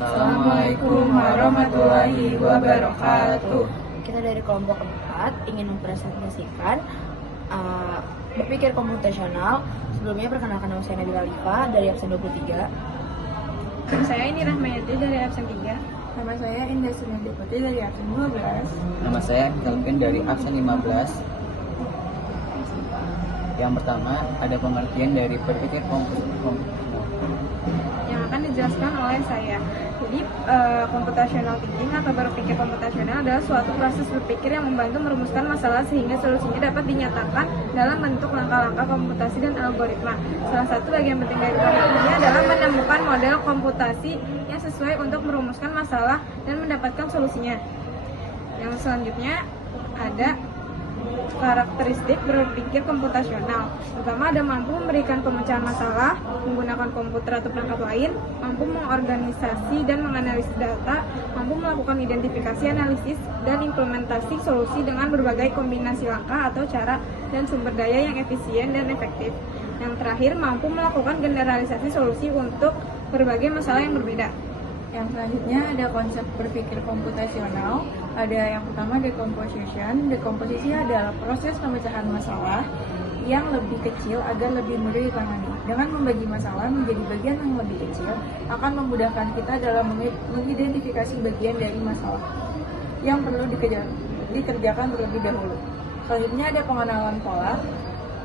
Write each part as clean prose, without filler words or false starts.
Assalamualaikum warahmatullahi wabarakatuh. Kita dari kelompok 4 ingin mempresentasikan berpikir komputasional. Sebelumnya perkenalkan nama saya Nabila Alifa dari absen 23. Nama saya ini Rahmayati dari absen 3. Nama saya Indah Sunandi Putri dari absen 12. Nama saya Kelvin dari absen 15. Yang pertama, ada pengertian dari berpikir komputasional. Yang akan dijelaskan oleh saya. Jadi, computational thinking atau berpikir komputasional adalah suatu proses berpikir yang membantu merumuskan masalah sehingga solusinya dapat dinyatakan dalam bentuk langkah-langkah komputasi dan algoritma. Salah satu bagian penting dari proses ini adalah menemukan model komputasi yang sesuai untuk merumuskan masalah dan mendapatkan solusinya. Yang selanjutnya ada karakteristik berpikir komputasional. Pertama, ada mampu memberikan pemecahan masalah menggunakan komputer atau perangkat lain, mampu mengorganisasi dan menganalisis data, mampu melakukan identifikasi, analisis, dan implementasi solusi dengan berbagai kombinasi langkah atau cara dan sumber daya yang efisien dan efektif. Yang terakhir, mampu melakukan generalisasi solusi untuk berbagai masalah yang berbeda. Yang selanjutnya ada konsep berpikir komputasional. Ada yang pertama decomposition. Decomposition adalah proses pemecahan masalah yang lebih kecil agar lebih mudah ditangani. Dengan membagi masalah menjadi bagian yang lebih kecil akan memudahkan kita dalam mengidentifikasi bagian dari masalah yang perlu dikerjakan terlebih dahulu. Selanjutnya ada pengenalan pola.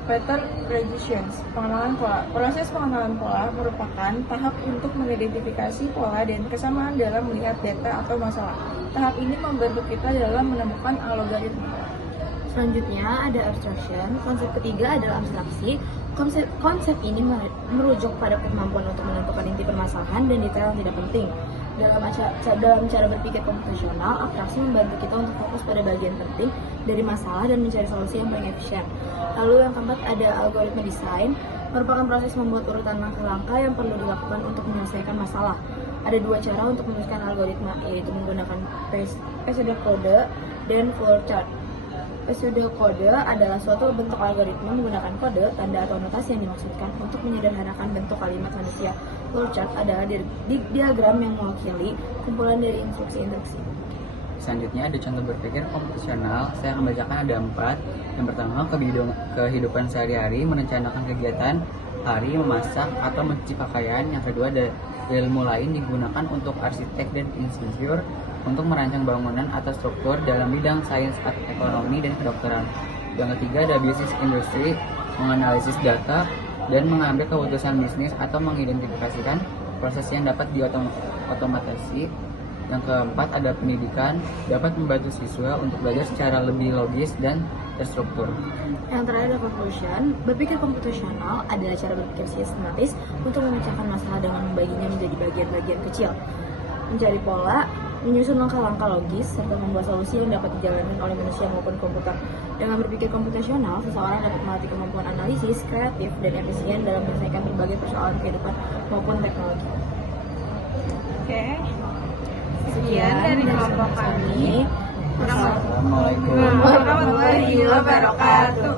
Pattern recognition, pengenalan pola. Proses pengenalan pola merupakan tahap untuk mengidentifikasi pola dan kesamaan dalam melihat data atau masalah. Tahap ini membantu kita dalam menemukan algoritma. Selanjutnya ada abstraction. Konsep ketiga adalah abstraksi. Konsep ini merujuk pada kemampuan untuk menentukan inti permasalahan dan detail yang tidak penting. Dalam cara berpikir komputasional, abstraksi membantu kita untuk fokus pada bagian penting dari masalah dan mencari solusi yang paling efisien. Lalu yang keempat ada algoritma design, merupakan proses membuat urutan langkah-langkah yang perlu dilakukan untuk menyelesaikan masalah. Ada dua cara untuk menuliskan algoritma, yaitu menggunakan pseudocode dan flowchart. Pseudocode adalah suatu bentuk algoritma menggunakan kode, tanda atau notasi yang dimaksudkan untuk menyederhanakan bentuk kalimat manusia. Flowchart adalah diagram yang mewakili kumpulan dari instruksi-instruksi. Selanjutnya ada contoh berpikir komputasional. Saya akan bacakan ada 4. Yang pertama, kehidupan sehari-hari, merencanakan kegiatan hari, memasak atau mencuci pakaian. Yang kedua, ada ilmu lain digunakan untuk arsitek dan insinyur untuk merancang bangunan atau struktur dalam bidang sains, ekonomi, dan kedokteran. Yang ketiga ada bisnis industri, menganalisis data dan mengambil keputusan bisnis atau mengidentifikasikan proses yang dapat diotomatisasi. Yang keempat ada pendidikan, dapat membantu siswa untuk belajar secara lebih logis dan terstruktur. Yang terakhir ada conclusion. Berpikir komputasional adalah cara berpikir sistematis untuk memecahkan masalah dengan membaginya menjadi bagian-bagian kecil, mencari pola, menyusun langkah-langkah logis, serta membuat solusi yang dapat dijalankan oleh manusia maupun komputer. Dengan berpikir komputasional, seseorang dapat melatih kemampuan analisis, kreatif, dan efisien dalam menyelesaikan berbagai persoalan kehidupan maupun teknologi. Oke. Sekian dari kelompok kami. Assalamualaikum Warahmatullahi wabarakatuh.